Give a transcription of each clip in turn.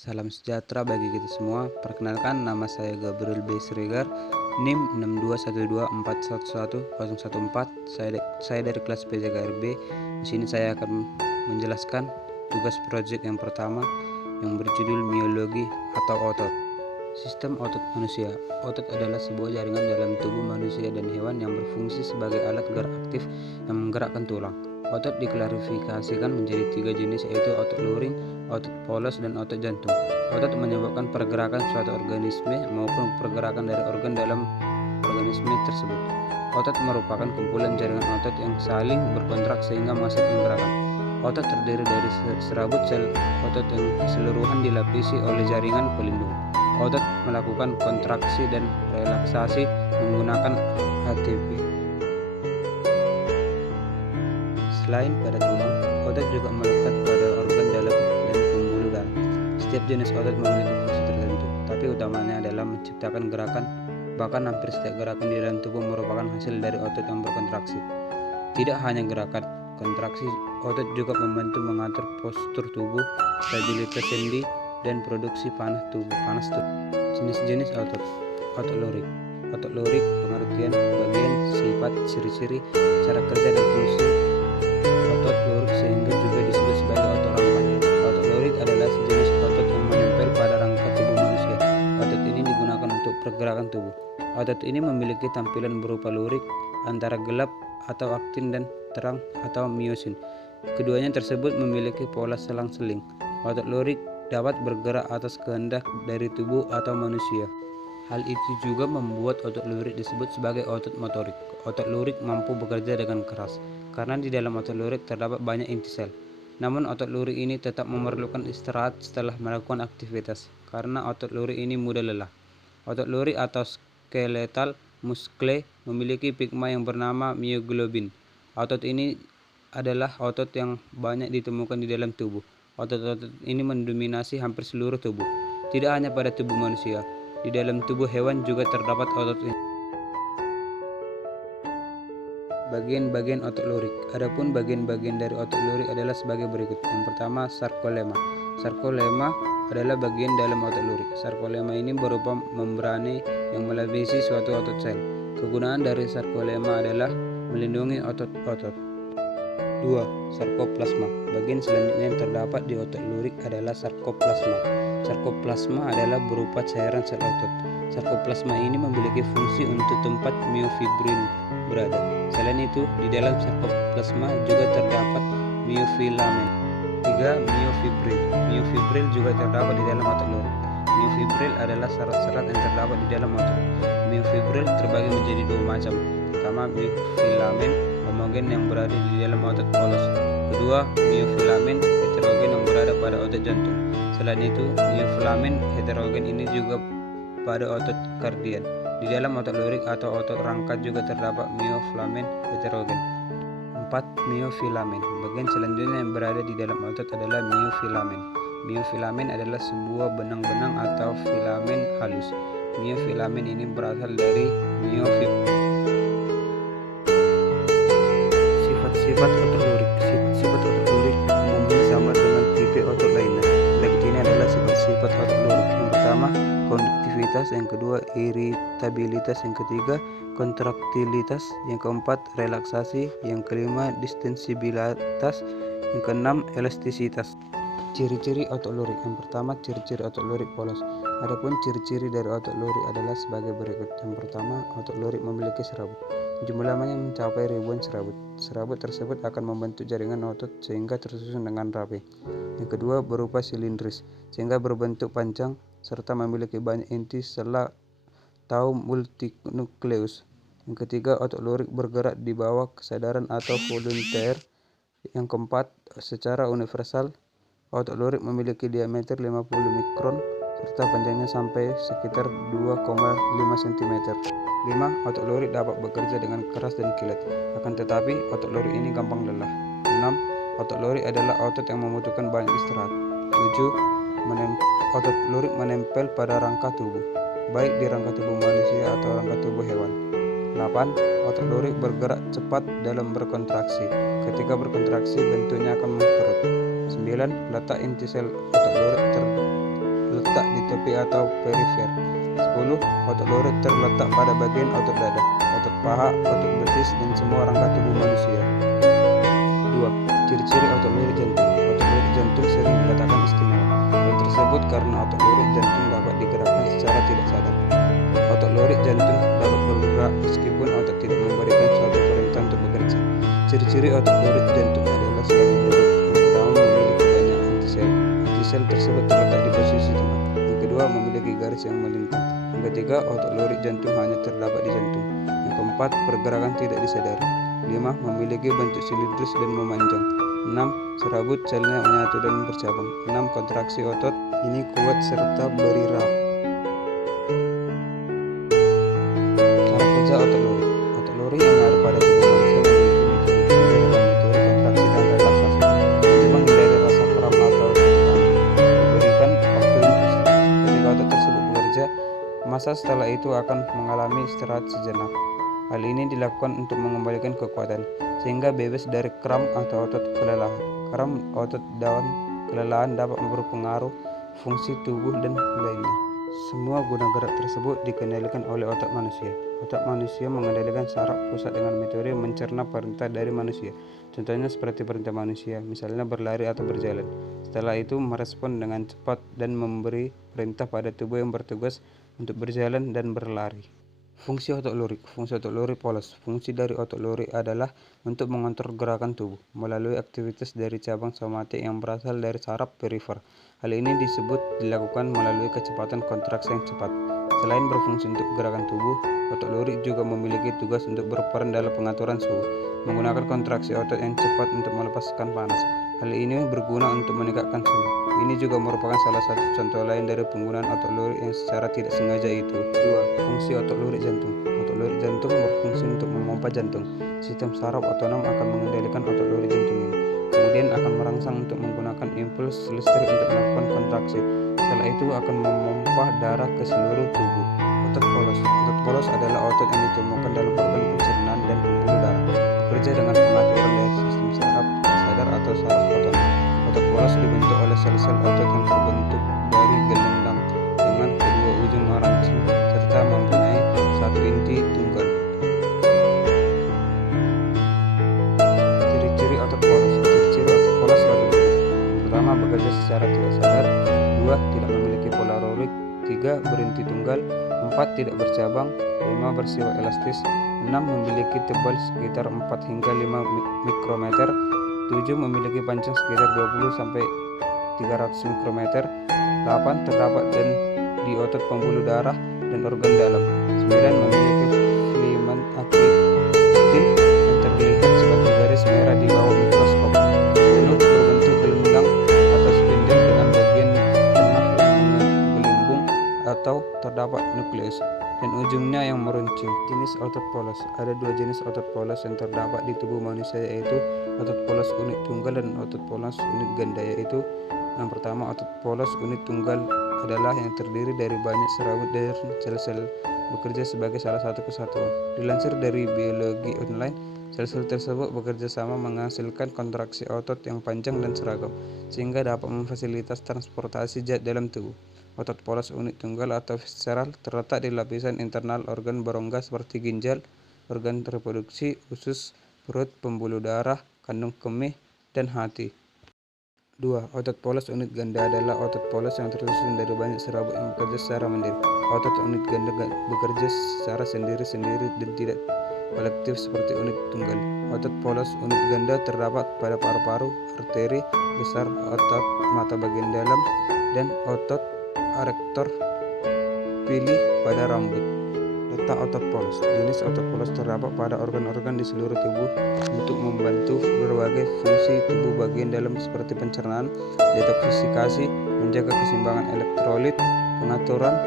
Salam sejahtera bagi kita semua. Perkenalkan, nama saya Gabriel B. Siregar, NIM 6212411014. Saya dari kelas PJKRB. Di sini saya akan menjelaskan tugas proyek yang pertama yang berjudul miologi atau otot. Sistem otot manusia. Otot adalah sebuah jaringan dalam tubuh manusia dan hewan yang berfungsi sebagai alat gerak aktif yang menggerakkan tulang. Otot diklasifikasikan menjadi 3 jenis, yaitu otot luring, otot polos, dan otot jantung. Otot menyebabkan pergerakan suatu organisme maupun pergerakan dari organ dalam organisme tersebut. Otot merupakan kumpulan jaringan otot yang saling berkontrak sehingga menghasilkan gerakan. Otot terdiri dari serabut sel otot yang keseluruhan dilapisi oleh jaringan pelindung. Otot melakukan kontraksi dan relaksasi menggunakan ATP. Selain pada tulang, otot juga melekat pada organ dalam dan pembuluh darah. Setiap jenis otot memiliki fungsi tertentu, tapi utamanya adalah menciptakan gerakan. Bahkan hampir setiap gerakan di dalam tubuh merupakan hasil dari otot yang berkontraksi. Tidak hanya gerakan kontraksi, otot juga membantu mengatur postur tubuh, stabilitas sendi, dan produksi panas tubuh. Jenis-jenis otot. Otot lurik. Otot lurik pengertian, bagian, sifat, ciri-ciri, cara kerja dan fungsi otot lurik sehingga juga disebut sebagai otot rangka. Otot lurik adalah sejenis otot yang menempel pada rangka tubuh manusia. Otot ini digunakan untuk pergerakan tubuh. Otot ini memiliki tampilan berupa lurik, antara gelap atau aktin dan terang atau miosin. Keduanya tersebut memiliki pola selang-seling. Otot lurik dapat bergerak atas kehendak dari tubuh atau manusia. Hal itu juga membuat otot lurik disebut sebagai otot motorik. Otot lurik mampu bekerja dengan keras, karena di dalam otot lurik terdapat banyak inti sel. Namun otot lurik ini tetap memerlukan istirahat setelah melakukan aktivitas, karena otot lurik ini mudah lelah. Otot lurik atau skeletal muscle memiliki pigma yang bernama myoglobin. Otot ini adalah otot yang banyak ditemukan di dalam tubuh. Otot-otot ini mendominasi hampir seluruh tubuh. Tidak hanya pada tubuh manusia, di dalam tubuh hewan juga terdapat otot ini. Bagian-bagian otot lurik. Adapun bagian-bagian dari otot lurik adalah sebagai berikut. Yang pertama, sarkolema. Sarkolema adalah bagian dalam otot lurik. Sarkolema ini berupa membrane yang melapisi suatu otot sel. Kegunaan dari sarkolema adalah melindungi otot-otot. 2. Sarkoplasma. Bagian selanjutnya yang terdapat di otot lurik adalah sarkoplasma. Sarkoplasma adalah berupa cairan sel otot. Sarkoplasma ini memiliki fungsi untuk tempat myofibril berada. Selain itu, di dalam sarkoplasma juga terdapat myofilamen. 3. Myofibril. Myofibril juga terdapat di dalam otot lurik. Myofibril adalah serat-serat yang terdapat di dalam otot. Myofibril terbagi menjadi 2 macam. Pertama, myofilamen homogen yang berada di dalam otot polos. Kedua, myofilamen heterogen yang berada pada otot jantung. Selain itu, myofilamen heterogen ini juga pada otot kardian. Di dalam otot lurik atau otot rangka juga terdapat myofilamen heterogen. 4. Myofilamen. Bagian selanjutnya yang berada di dalam otot adalah myofilamen. Myofilamen adalah sebuah benang-benang atau filamen halus. Myofilamen ini berasal dari myofibril. Sifat otot lurik. Sifat-sifat otot lurik umumnya sama dengan tipe otot lainnya. Berikut ini adalah sifat-sifat otot lurik. Yang pertama, konduktivitas. Yang kedua, iritabilitas. Yang ketiga, kontraktilitas. Yang keempat, relaksasi. Yang kelima, distensibilitas. Yang keenam, elastisitas. Ciri-ciri otot lurik. Yang pertama, ciri-ciri otot lurik polos. Adapun ciri-ciri dari otot lurik adalah sebagai berikut. Yang pertama, otot lurik memiliki serabut. Jumlahnya mencapai ribuan serabut. Serabut tersebut akan membentuk jaringan otot sehingga tersusun dengan rapi. Yang kedua, berupa silindris sehingga berbentuk panjang serta memiliki banyak inti sel atau multinukleus. Yang ketiga, otot lurik bergerak di bawah kesadaran atau volunteer. Yang keempat, secara universal, otot lurik memiliki diameter 50 mikron serta panjangnya sampai sekitar 2,5 cm. 5. Otot lurik dapat bekerja dengan keras dan kilat, akan tetapi otot lurik ini gampang lelah. 6. Otot lurik adalah otot yang membutuhkan banyak istirahat. 7. Otot lurik menempel pada rangka tubuh, baik di rangka tubuh manusia atau rangka tubuh hewan. 8. Otot lurik bergerak cepat dalam berkontraksi. Ketika berkontraksi, bentuknya akan mengkerut. 9. Letak inti sel otot lurik tepi atau perifer. 10. Otot lorik terletak pada bagian otot dada, otot paha, otot betis, dan semua rangka tubuh manusia. 2. Ciri-ciri otot lorik jantung. Otot lorik jantung sering dikatakan istimewa. Hal tersebut karena otot lorik jantung dapat digerakkan secara tidak sadar. Otot lorik jantung dapat bergerak meskipun otot tidak memberikan suatu perintah untuk bekerja. Ciri-ciri otot lorik jantung adalah sebagai berikut. Yang pertama, memiliki banyak antisel. Antisel tersebut terletak di posisi tengah. Yang kedua, memiliki garis yang melintang. Yang ketiga, otot lorik jantung hanya terdapat di jantung. Yang keempat, pergerakan tidak disadari. 5. Memiliki bentuk silindris dan memanjang. 6. Serabut selnya menyatu dan bercabang. 6. Kontraksi otot ini kuat serta berirama. Cara kerja otot lorik. Otot lorik yang ada pada tubuh manusia memiliki metode kontraksi dan relaksasi untuk menghindari rasa kram atau tekanan. Diberikan waktu untuk istirahat. Ketika otot tersebut bekerja, masa setelah itu akan mengalami istirahat sejenak. Hal ini dilakukan untuk mengembalikan kekuatan, sehingga bebas dari kram atau otot kelelahan. Kram, otot, dan kelelahan dapat berpengaruh fungsi tubuh dan lainnya. Semua guna gerak tersebut dikendalikan oleh otak manusia. Otak manusia mengendalikan saraf pusat dengan metode mencerna perintah dari manusia. Contohnya seperti perintah manusia, misalnya berlari atau berjalan. Setelah itu merespon dengan cepat dan memberi perintah pada tubuh yang bertugas untuk berjalan dan berlari. Fungsi otot lorik. Fungsi otot lorik polos. Fungsi dari otot lorik adalah untuk mengontrol gerakan tubuh melalui aktivitas dari cabang somatik yang berasal dari saraf perifer. Hal ini disebut dilakukan melalui kecepatan kontraksi yang cepat. Selain berfungsi untuk gerakan tubuh, otot lorik juga memiliki tugas untuk berperan dalam pengaturan suhu, menggunakan kontraksi otot yang cepat untuk melepaskan panas. Hal ini berguna untuk meningkatkan suhu. Ini juga merupakan salah satu contoh lain dari penggunaan otot lorik yang secara tidak sengaja itu. 2. Fungsi otot lorik jantung. Otot lorik jantung berfungsi untuk memompa jantung. Sistem saraf otonom akan mengendalikan otot lorik jantung ini, kemudian akan merangsang untuk menggunakan impuls listrik untuk melakukan kontraksi. Setelah itu akan memompa darah ke seluruh tubuh. Otot polos. Otot polos adalah otot yang ditemukan dalam organ pencernaan dan pembuluh darah. Bekerja dengan pengaturan dari sistem saraf sadar atau saraf otonom. Otot polos dibentuk oleh sel-sel otot yang terbentuk dari gelendang dengan kedua ujung merancing serta mempunyai satu inti tunggal. Ciri-ciri otot polos. Ciri-ciri otot polos adalah pertama, bekerja secara tidak sadar. 2. Tidak memiliki pola lorik. 3. Berhenti tunggal. 4. Tidak bercabang. 5. Bersifat elastis. 6. Memiliki tebal sekitar 4 hingga 5 mikrometer. 7. Memiliki panjang sekitar 20 sampai 300 mikrometer. 8. Terdapat di otot pembuluh darah dan organ dalam. 9. Memiliki filamen aktin yang terlihat sebagai garis merah di bawah mikroskop. 10. Berbentuk gelendang atau spindel dengan bagian tengah yang menggelembung atau terdapat nukleus dan ujungnya yang meruncing. Jenis otot polos. Ada 2 jenis otot polos yang terdapat di tubuh manusia, yaitu otot polos unit tunggal dan otot polos unit ganda. Yaitu yang pertama, otot polos unit tunggal adalah yang terdiri dari banyak serabut dan sel-sel bekerja sebagai salah satu kesatuan. Dilansir dari biologi online, sel-sel tersebut bekerja sama menghasilkan kontraksi otot yang panjang dan seragam, sehingga dapat memfasilitasi transportasi zat dalam tubuh. Otot polos unit tunggal atau visceral terletak di lapisan internal organ berongga seperti ginjal, organ reproduksi, usus, perut, pembuluh darah, kandung kemih, dan hati. 2. Otot polos unit ganda adalah otot polos yang tersusun dari banyak serabut yang bekerja secara mandiri. Otot unit ganda bekerja secara sendiri-sendiri dan tidak kolektif seperti unit tunggal. Otot polos unit ganda terdapat pada paru-paru, arteri besar, otot mata bagian dalam, dan otot erektor pilih pada rambut. Letak otot polos. Jenis otot polos terdapat pada organ-organ di seluruh tubuh untuk membantu berbagai fungsi tubuh bagian dalam seperti pencernaan, detoksifikasi, menjaga keseimbangan elektrolit, pengaturan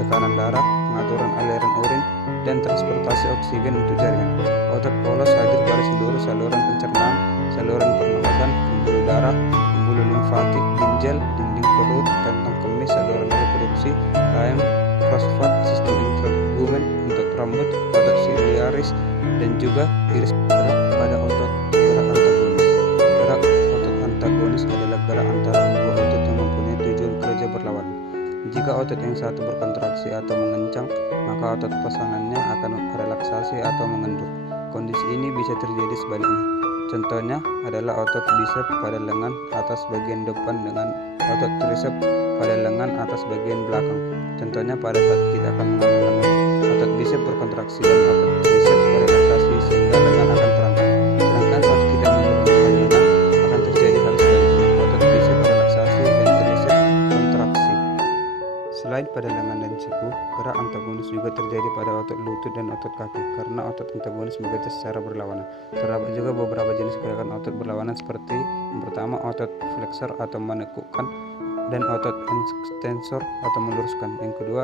tekanan darah, pengaturan aliran urin, dan transportasi oksigen untuk jaringan. Otot polos hadir pada seluruh saluran pencernaan, saluran pernapasan, pembuluh darah, pembuluh limfatik, ginjal, dinding perut, kantong kemih, saluran reproduksi, rahim, prostat, sistem integumen, otot rambut, otot siliaris, dan juga iris. Gerak pada otot gerak antagonis. Gerak otot antagonis adalah gerak antara dua otot yang mempunyai tujuan kerja berlawanan. Jika otot yang satu berkontraksi atau mengencang, maka otot pasangannya akan relaksasi atau mengendur. Kondisi ini bisa terjadi sebaliknya. Contohnya adalah otot bicep pada lengan atas bagian depan dengan otot tricep pada lengan atas bagian belakang. Contohnya pada saat kita akan mengangkat lengan, otot bicep berkontraksi dan otot tricep berelaksasi sehingga lengan akan terangkat. Sedangkan saat kita menurunkan lengan akan terjadi hal sebaliknya, otot bicep berelaksasi dan tricep kontraksi. Selain pada lengan dan siku, gerak antagonis juga terjadi pada otot lutut dan otot kaki karena otot antagonis bekerja secara berlawanan. Terdapat juga beberapa jenis gerakan otot berlawanan seperti yang pertama otot flexor atau menekukkan dan otot extensor atau meluruskan. Yang kedua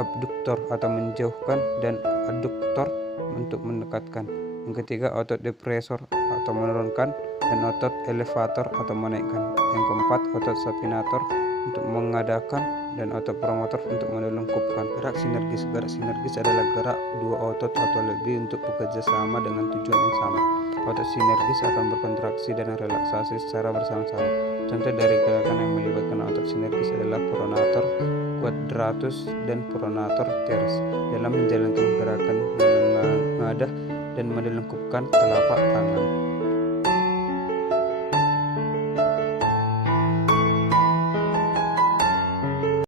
abduktor atau menjauhkan dan adduktor untuk mendekatkan. Yang ketiga otot depressor atau menurunkan dan otot elevator atau menaikkan. Yang keempat otot supinator untuk mengadakan dan otot promotor untuk melengkupkan. Gerak sinergis adalah gerak dua otot atau lebih untuk bekerja sama dengan tujuan yang sama. Otot sinergis akan berkontraksi dan relaksasi secara bersama-sama. Contoh dari gerakan yang melibatkan otot sinergis adalah pronator quadratus dan pronator teres dalam menjalankan gerakan menengadah dan melengkupkan telapak tangan.